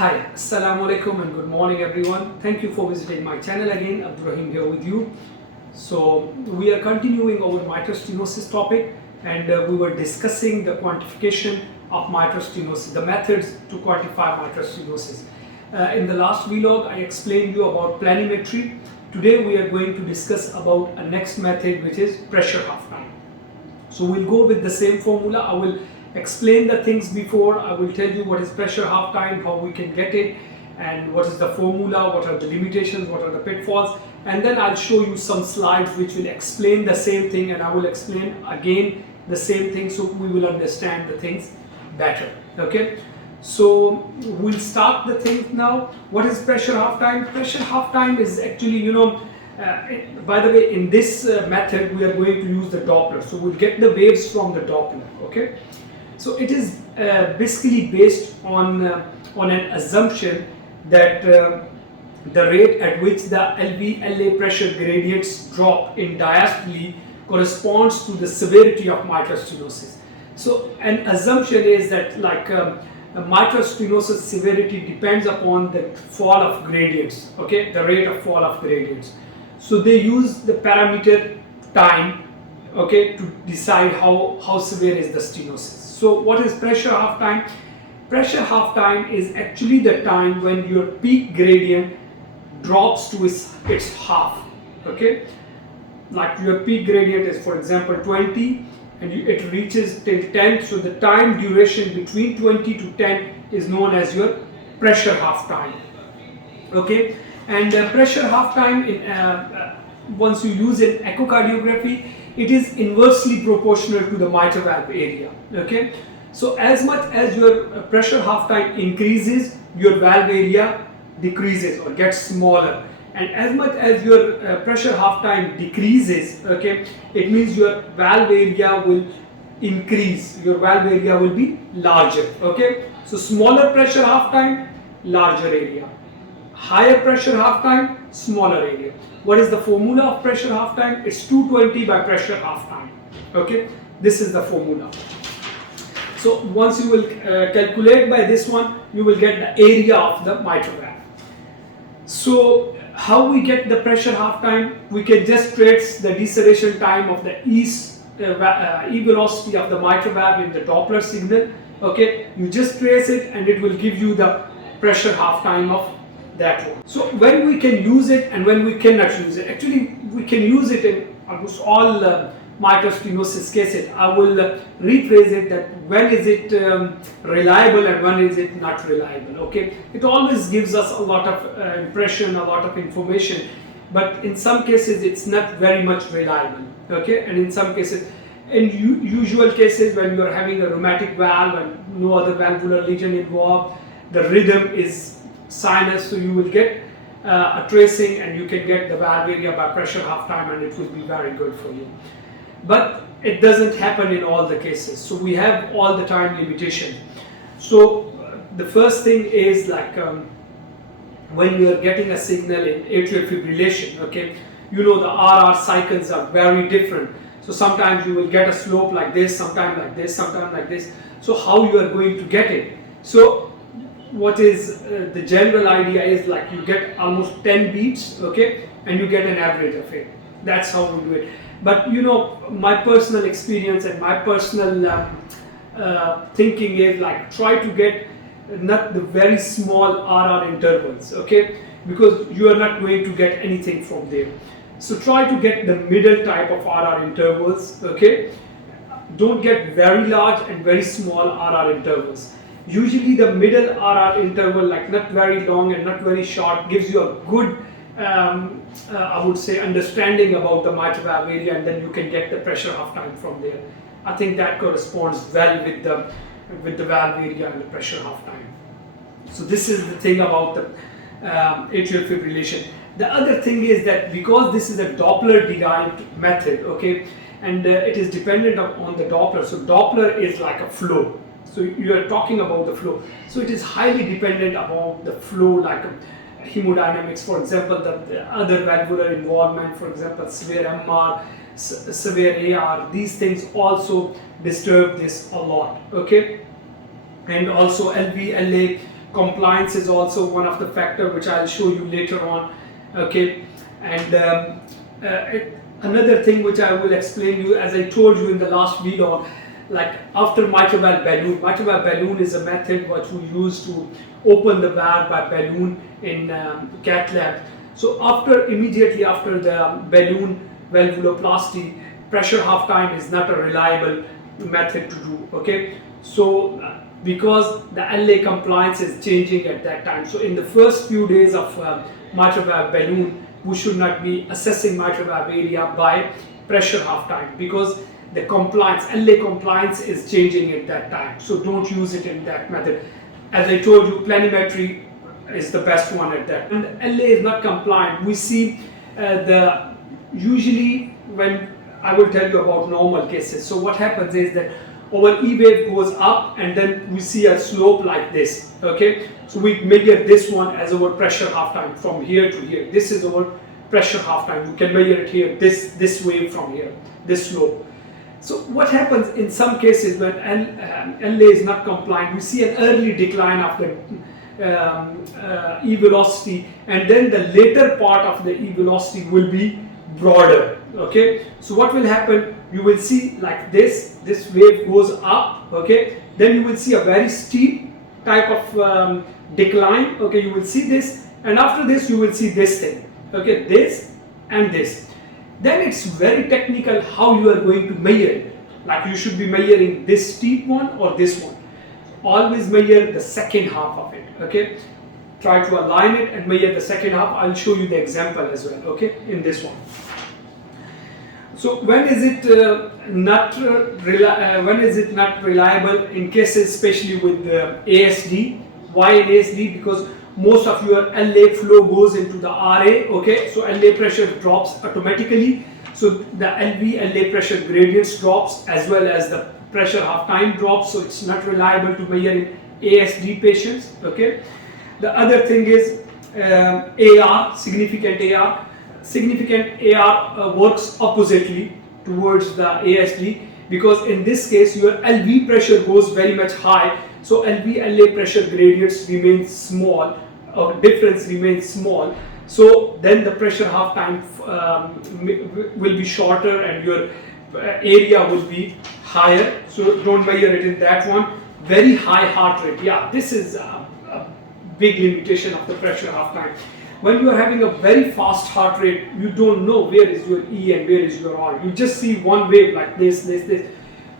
Hi, Assalamu alaikum and good morning everyone. Thank you for visiting my channel again. Abdurrahim here with you. So we are continuing our mitral stenosis topic, and we were discussing the quantification of mitral stenosis, the methods to quantify mitral stenosis. In the last vlog I explained you about planimetry. Today we are going to discuss about a next method, which is pressure half time. So we'll go with the same formula. I will explain the things before. I will tell you what is pressure half time, how we can get it, and what is the formula, what are the limitations, what are the pitfalls, and then I'll show you some slides which will explain the same thing, and I will explain again the same thing so we will understand the things better. Okay, so we'll start the things now. What is pressure half time? Pressure half time is actually, by the way, in this method we are going to use the Doppler, so we'll get the waves from the Doppler. Okay, so it is basically based on an assumption that the rate at which the LV-LA pressure gradients drop in diastole corresponds to the severity of mitral stenosis. So an assumption is that mitral stenosis severity depends upon the fall of gradients, okay, the rate of fall of gradients. So they use the parameter time, okay, to decide how severe is the stenosis. So what is pressure half time? Pressure half time is actually the time when your peak gradient drops to its half. Okay, like your peak gradient is, for example, 20 and it reaches till 10, so the time duration between 20 to 10 is known as your pressure half time. Okay, and pressure half time once you use in echocardiography, it is inversely proportional to the mitral valve area. Okay, so as much as your pressure half time increases, your valve area decreases or gets smaller, and as much as your pressure half time decreases, okay, it means your valve area will increase, your valve area will be larger. Okay, so smaller pressure half time, larger area. Higher pressure half time, smaller area. What is the formula of pressure half time? It's 220 by pressure half time. Okay, this is the formula. So once you will calculate by this one, you will get the area of the mitral valve. So how we get the pressure half time? We can just trace the deceleration time of the E velocity of the mitral valve in the Doppler signal. Okay, you just trace it and it will give you the pressure half time of that one. So when we can use it and when we cannot use it, actually we can use it in almost all mitral stenosis cases. I will rephrase it that when is it reliable and when is it not reliable. Okay, it always gives us a lot of impression, a lot of information, but in some cases it's not very much reliable. Okay, and in some cases, in usual cases when you are having a rheumatic valve and no other valvular lesion involved, the rhythm is sinus, so you will get a tracing and you can get the valve area by pressure half time and it will be very good for you. But it doesn't happen in all the cases, so we have all the time limitation. So the first thing is when we are getting a signal in atrial fibrillation, okay, the RR cycles are very different. So sometimes you will get a slope like this, sometimes like this, sometimes like this. So how you are going to get it? So what is the general idea is like you get almost 10 beats, okay, and you get an average of it. That's how we do it. But my personal experience and my personal thinking is like try to get not the very small RR intervals, okay, because you are not going to get anything from there. So try to get the middle type of RR intervals, okay. Don't get very large and very small RR intervals. Usually the middle RR interval, like not very long and not very short, gives you a good I would say understanding about the mitral valve area, and then you can get the pressure half time from there. I think that corresponds well with the valve area and the pressure half time. So this is the thing about the atrial fibrillation. The other thing is that because this is a Doppler derived method, okay, and it is dependent on the Doppler. So Doppler is like a flow. So you are talking about the flow. So it is highly dependent about the flow, like hemodynamics, for example, the other valvular involvement, for example, severe MR, severe AR. These things also disturb this a lot. Okay, and also LV, LA Compliance is also one of the factors which I'll show you later on. Okay, and another thing which I will explain you, as I told you in the last video, like after mitral valve balloon is a method what we use to open the valve by balloon in cath lab. So immediately after the balloon valvuloplasty, pressure half time is not a reliable method to do. Okay, so because the LA compliance is changing at that time, so in the first few days of mitral valve balloon, we should not be assessing mitral valve area by pressure half time, because the compliance, LA compliance is changing at that time. So don't use it in that method. As I told you, planimetry is the best one at that. And LA is not compliant. We see usually when I will tell you about normal cases. So what happens is that our E wave goes up and then we see a slope like this. Okay, so we measure this one as our pressure half time from here to here. This is our pressure half time. We can measure it here, this wave from here, this slope. So what happens in some cases when LA is not compliant, we see an early decline of the E velocity, and then the later part of the E velocity will be broader. Okay, so what will happen, you will see like this wave goes up. Okay, then you will see a very steep type of decline. Okay, you will see this, and after this you will see this thing. Okay, this and this. Then it's very technical how you are going to measure it. Like you should be measuring this steep one or this one. Always measure the second half of it. Okay, try to align it and measure the second half. I'll show you the example as well. Okay, in this one. So when is it not reliable in cases, especially with ASD? Why in ASD? Because most of your LA flow goes into the RA. Okay, so LA pressure drops automatically. So the LV LA pressure gradients drops, as well as the pressure half time drops. So it's not reliable to measure in ASD patients. Okay. The other thing is AR, significant AR. Significant AR works oppositely towards the ASD, because in this case your LV pressure goes very much high. So LV LA pressure gradients remain small, or difference remains small. So then the pressure half time will be shorter and your area will be higher. So don't measure it in that one. Very high heart rate. Yeah, this is a big limitation of the pressure half time. When you are having a very fast heart rate, you don't know where is your E and where is your R. You just see one wave like this.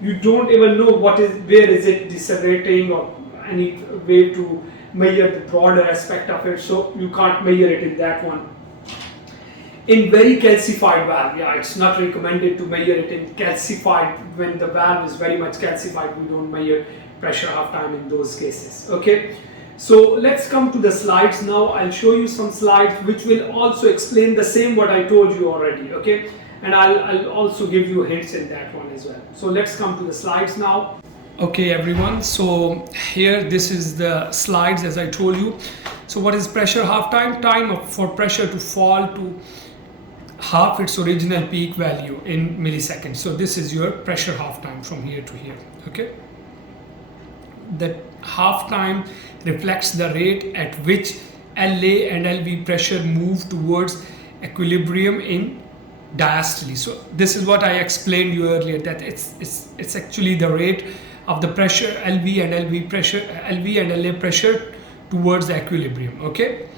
You don't even know where is it decelerating or any way to measure the broader aspect of it. So you can't measure it in that one. In very calcified valve, yeah, it's not recommended to measure it in calcified. When the valve is very much calcified, we don't measure pressure half time in those cases. Okay. So let's come to the slides now. I'll show you some slides which will also explain the same what I told you already. Okay, and I'll also give you hints in that one as well. So let's come to the slides now. Okay everyone, so here this is the slides as I told you. So what is pressure half time? Time for pressure to fall to half its original peak value in milliseconds. So this is your pressure half time from here to here. Okay, that half time reflects the rate at which LA and LV pressure move towards equilibrium in diastole. So this is what I explained you earlier, that it's actually the rate of the pressure LV and LA pressure towards the equilibrium. Okay,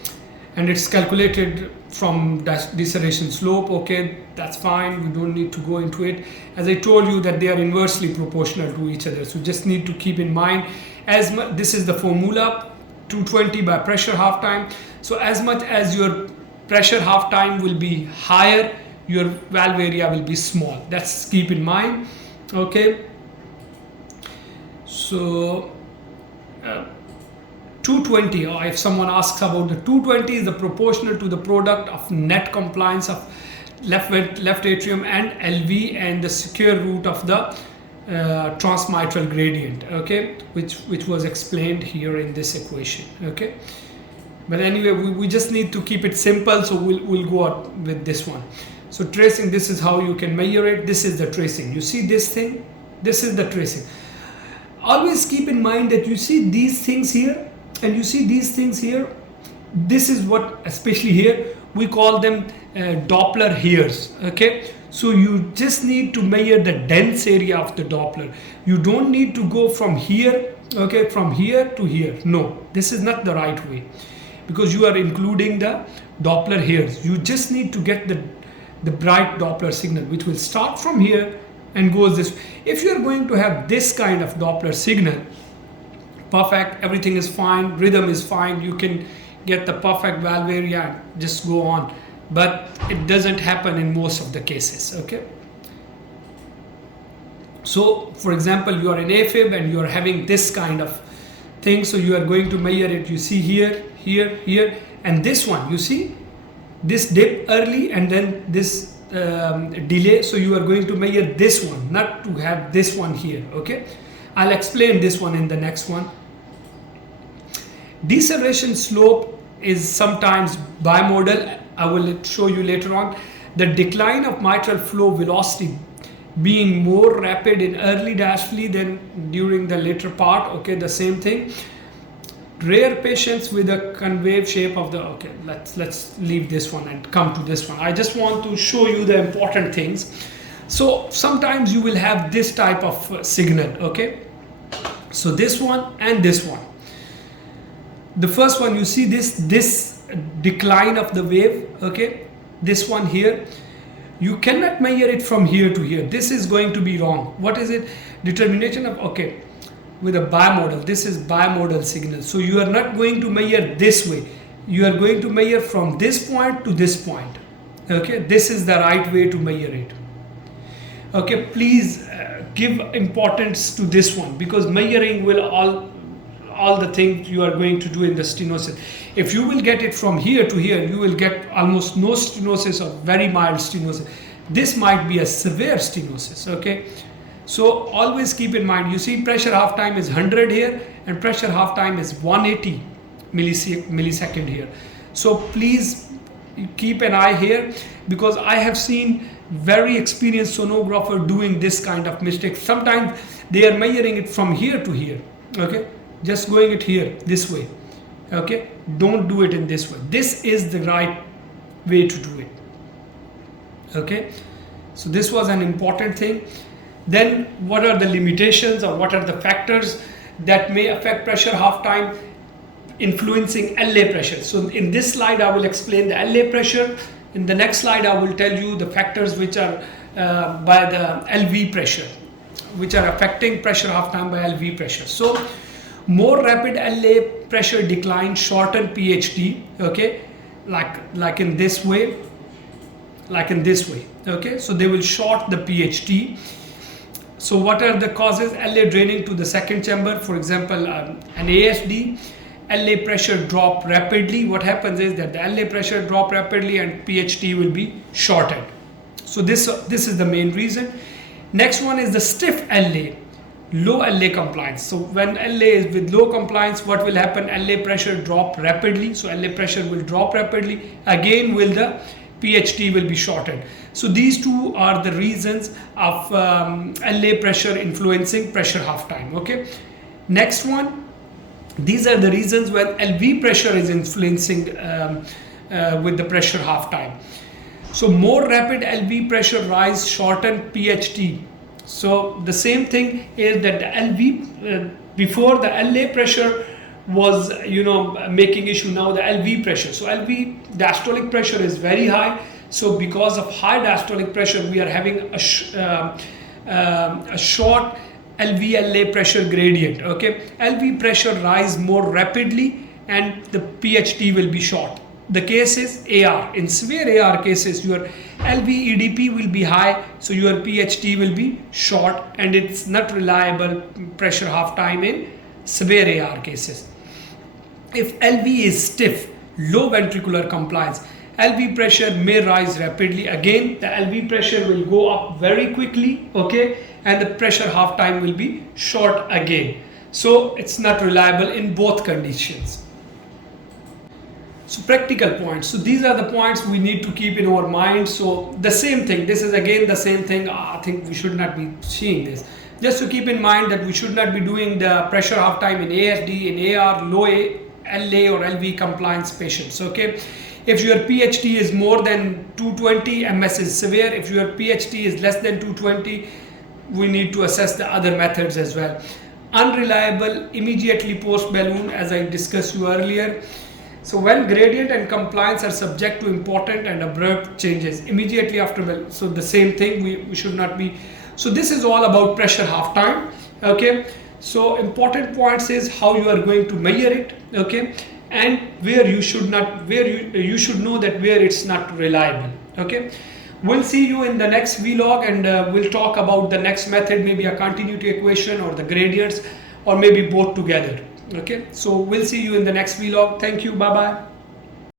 and it's calculated from deceleration slope. Okay, that's fine, we don't need to go into it. As I told you that they are inversely proportional to each other, so just need to keep in mind this is the formula, 220 by pressure half time. So as much as your pressure half time will be higher, your valve area will be small. That's keep in mind. Okay, so 220, or if someone asks about the 220, is the proportional to the product of net compliance of left atrium and LV and the square root of the transmitral gradient. Okay, which was explained here in this equation. Okay, but anyway, we just need to keep it simple, so we'll go out with this one. So tracing, this is how you can measure it. This is the tracing. You see this thing, this is the tracing. Always keep in mind that you see these things here, and you see these things here. This is what, especially here, we call them Doppler hairs. Okay, so you just need to measure the dense area of the Doppler. You don't need to go from here, okay, from here to here. No, this is not the right way, because you are including the Doppler hairs. You just need to get the bright Doppler signal, which will start from here and goes this. If you are going to have this kind of Doppler signal, perfect, everything is fine, rhythm is fine, you can get the perfect valve area and just go on. But it doesn't happen in most of the cases. Okay, so for example, you are in AFib and you are having this kind of thing, so you are going to measure it. You see here, here, here, and this one, you see this dip early and then this delay, so you are going to measure this one, not to have this one here. Okay, I'll explain this one in the next one. Deceleration slope is sometimes bimodal. I will show you later on. The decline of mitral flow velocity being more rapid in early diastole than during the later part. Okay, the same thing. Rare patients with a concave shape of the, okay, let's leave this one and come to this one. I just want to show you the important things. So sometimes you will have this type of signal. Okay, so this one and this one. The first one, you see this decline of the wave. Okay, this one here, you cannot measure it from here to here. This is going to be wrong. What is it? Determination of, okay, with a bimodal, this is bimodal signal, so you are not going to measure this way. You are going to measure from this point to this point. Okay, this is the right way to measure it. Okay, please give importance to this one, because measuring will all the things you are going to do in the stenosis. If you will get it from here to here, you will get almost no stenosis or very mild stenosis. This might be a severe stenosis. Okay, so always keep in mind, you see pressure half time is 100 here and pressure half time is 180 millisecond here. So please keep an eye here, because I have seen very experienced sonographer doing this kind of mistake. Sometimes they are measuring it from here to here. Okay, just going it here this way. Okay, don't do it in this way. This is the right way to do it. Okay, so this was an important thing. Then what are the limitations, or what are the factors that may affect pressure half time influencing LA pressure? So in this slide I will explain the LA pressure. In the next slide I will tell you the factors which are by the LV pressure, which are affecting pressure half time by LV pressure. So more rapid LA pressure decline shorten PHT. Okay, like in this way, like in this way. Okay, so they will short the PHT. So what are the causes? LA draining to the second chamber, for example, an ASD, LA pressure drop rapidly. What happens is that the LA pressure drop rapidly and PHT will be shorted. So this is the main reason. Next one is the stiff LA, low LA compliance. So when LA is with low compliance, what will happen? LA pressure drop rapidly. So LA pressure will drop rapidly. Again, will the PHT will be shorted. So these two are the reasons of LA pressure influencing pressure half time. Okay. Next one, these are the reasons when LV pressure is influencing with the pressure half time. So more rapid LV pressure rise shorten PHT. So the same thing is that the LV before the LA pressure was making issue. Now the LV pressure. So LV diastolic pressure is very high. So because of high diastolic pressure, we are having a short LV-LA pressure gradient. Okay, LV pressure rise more rapidly and the PHT will be short. The case is AR. In severe AR cases, your LV-EDP will be high, so your PHT will be short, and it's not reliable pressure half time in severe AR cases. If LV is stiff, low ventricular compliance, LV pressure may rise rapidly. Again, the LV pressure will go up very quickly, okay, and the pressure half time will be short again. So it's not reliable in both conditions. So practical points. So these are the points we need to keep in our mind. So the same thing, this is again the same thing. I think we should not be seeing this. Just to keep in mind that we should not be doing the pressure half time in ASD, in AR, low LA or LV compliance patients. Okay, if your PHT is more than 220, MS is severe. If your PHT is less than 220, we need to assess the other methods as well. Unreliable immediately post balloon, as I discussed you earlier. So when gradient and compliance are subject to important and abrupt changes immediately after balloon, so the same thing, we should not be. So this is all about pressure half time. Okay, so important points is how you are going to measure it. Okay, and where you should not, where you should know that where it's not reliable. Okay, we'll see you in the next vlog, and we'll talk about the next method, maybe a continuity equation or the gradients, or maybe both together. Okay, so we'll see you in the next vlog. Thank you. Bye bye.